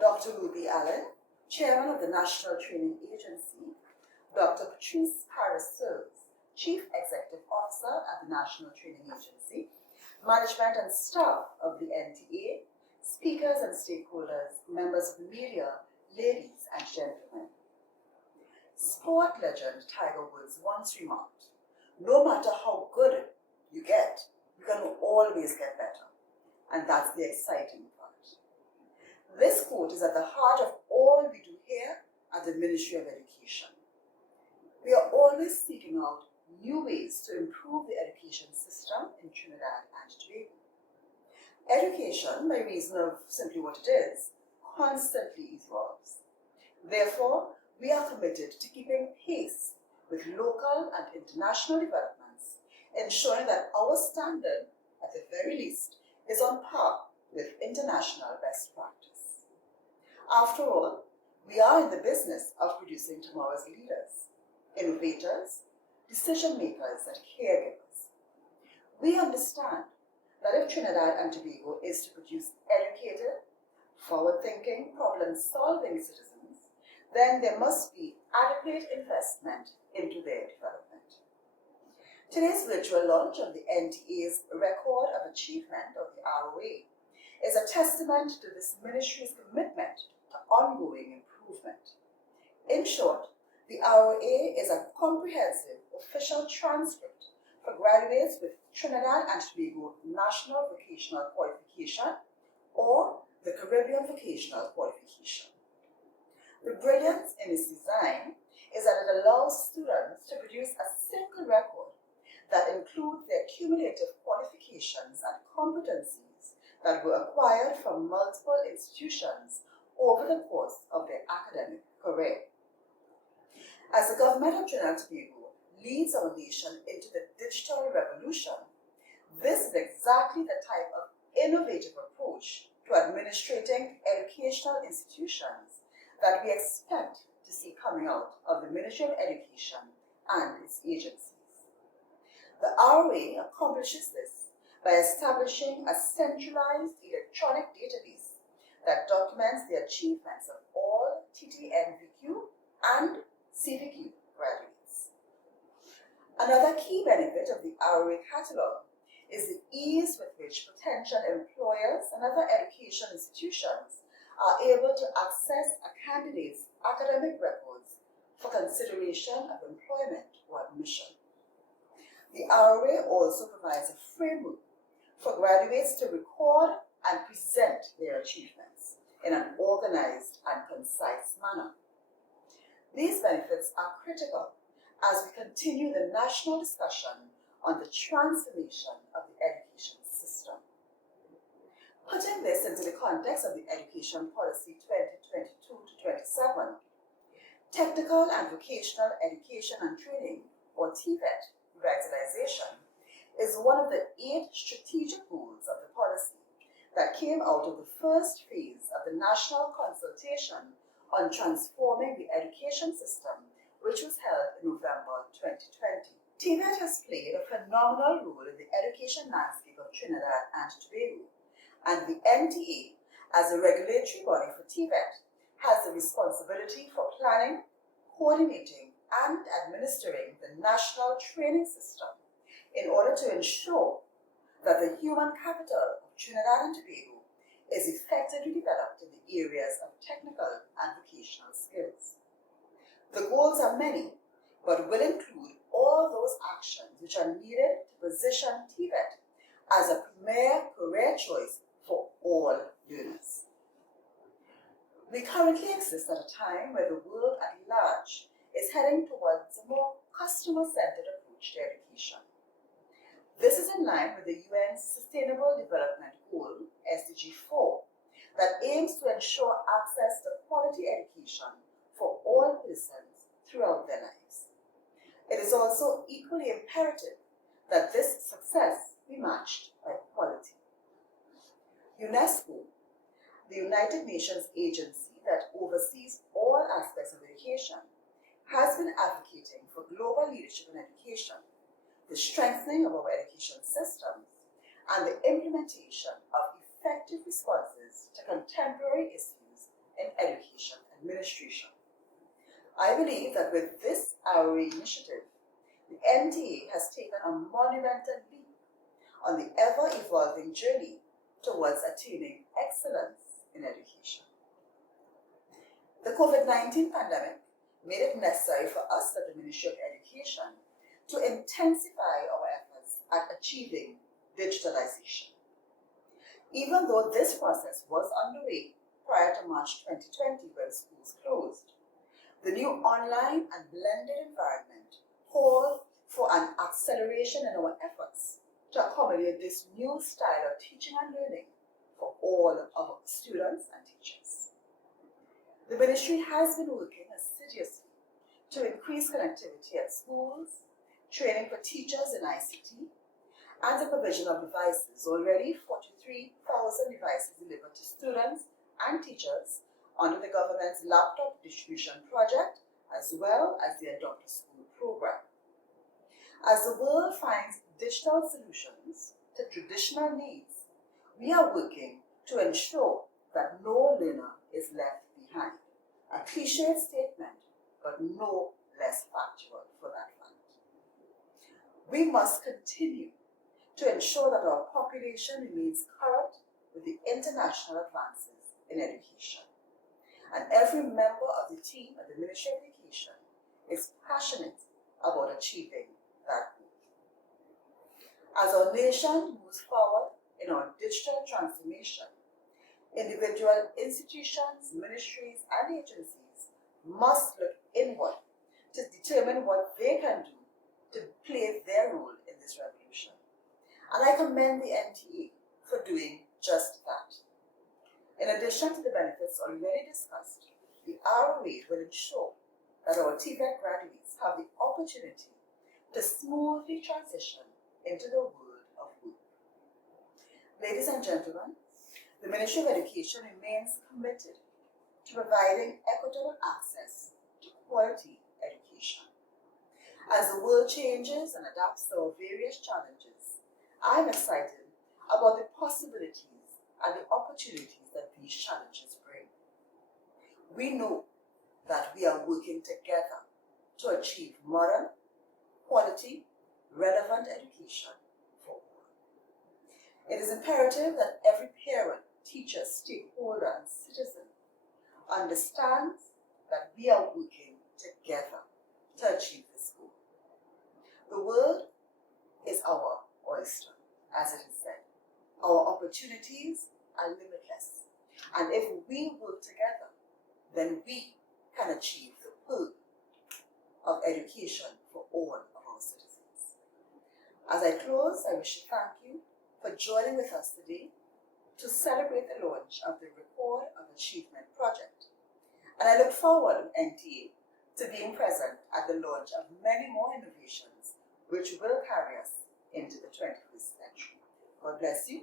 Dr. Ruby Allen, Chairman of the National Training Agency, Dr. Patrice Paris-Sears, Chief Executive Officer at the National Training Agency, management and staff of the NTA, speakers and stakeholders, members of the media, ladies and gentlemen. Sport legend Tiger Woods once remarked, "No matter how good you get, you can always get better." And that's the exciting part. This quote is at the heart of all we do here at the Ministry of Education. We are always seeking out new ways to improve the education system in Trinidad and Tobago. Education, by reason of simply what it is, constantly evolves. Therefore, we are committed to keeping pace with local and international developments, ensuring that our standard, at the very least, is on par with international best practice. After all, we are in the business of producing tomorrow's leaders, innovators, decision makers, and caregivers. We understand that if Trinidad and Tobago is to produce educated, forward-thinking, problem-solving citizens, then there must be adequate investment into their development. Today's virtual launch of the NTA's Record of Achievement of the RoA is a testament to this ministry's commitment to ongoing improvement. In short, the RoA is a comprehensive official transcript for graduates with Trinidad and Tobago National Vocational Qualification or the Caribbean Vocational Qualification. The brilliance in its design is that it allows students to produce a single record that includes their cumulative qualifications and competencies that were acquired from multiple institutions over the course of their academic career. As the government of Trinidad and Tobago leads our nation into the digital revolution, this is exactly the type of innovative approach to administrating educational institutions that we expect to see coming out of the Ministry of Education and its agencies. The RoA accomplishes this by establishing a centralized electronic database that documents the achievements of all TTNVQ and CVQ graduates. Another key benefit of the RoA catalog is the ease with which potential employers and other education institutions are able to access a candidate's academic records for consideration of employment or admission. The RoA also provides a framework for graduates to record and present their achievements in an organized and concise manner. These benefits are critical as we continue the national discussion on the transformation of the education system. Putting this into the context of the Education Policy 2022-27, Technical and Vocational Education and Training, or TVET, revitalization is one of the 8 strategic goals of the policy that came out of the first phase of the national consultation on transforming the education system, which was held in November 2020. TVET has played a phenomenal role in the education landscape of Trinidad and Tobago, and the NTA, as a regulatory body for TVET, has the responsibility for planning, coordinating, and administering the national training system in order to ensure that the human capital of Trinidad and Tobago is effectively developed in the areas of technical and vocational skills. The goals are many, but will include all those actions which are needed to position TVET as a premier career choice for all learners. We currently exist at a time where the world at large is heading towards a more customer-centered approach to education. This is in line with the UN's Sustainable Development Goal, SDG 4, that aims to ensure access to quality education for all persons throughout their lives. It is also equally imperative that this success be matched by quality. UNESCO, the United Nations agency that oversees all aspects of education, has been advocating for global leadership in education, the strengthening of our education systems, and the implementation of effective responses to contemporary issues in education administration. I believe that with this RoA initiative, the NTA has taken a monumental leap on the ever-evolving journey towards attaining excellence in education. The COVID-19 pandemic made it necessary for us at the Ministry of Education to intensify our efforts at achieving digitalization. Even though this process was underway prior to March 2020 when schools closed, the new online and blended environment called for an acceleration in our efforts to accommodate this new style of teaching and learning for all of our students and teachers. The Ministry has been working assiduously to increase connectivity at schools, training for teachers in ICT, and the provision of devices. Already 43,000 devices delivered to students and teachers under the government's laptop distribution project, as well as the Adopt a School program. As the world finds digital solutions to traditional needs, we are working to ensure that no learner is left behind. A cliched statement, but no less factual for that fact. We must continue to ensure that our population remains current with the international advances in education. And every member of the team at the Ministry of Education is passionate about achieving that goal. As our nation moves forward in our digital transformation, individual institutions, ministries, and agencies must look inward to determine what they can do to play their role in this revolution. And I commend the NTA for doing just that. In addition to the benefits already discussed, the RoA will ensure that our TVET graduates have the opportunity to smoothly transition into the world of work. Ladies and gentlemen, the Ministry of Education remains committed to providing equitable access to quality education. As the world changes and adapts to our various challenges, I'm excited about the possibilities and the opportunities that these challenges bring. We know that we are working together to achieve modern, quality, relevant education for all. It is imperative that every parent, teacher, stakeholder, and citizen understands that we are working together to achieve this goal. The world is our oyster, as it is said. Our opportunities are limitless. And if we work together, then we can achieve the goal of education for all of our citizens. As I close, I wish to thank you for joining with us today to celebrate the launch of the Record of Achievement project. And I look forward with NTA to being present at the launch of many more innovations which will carry us into the 21st century. God bless you.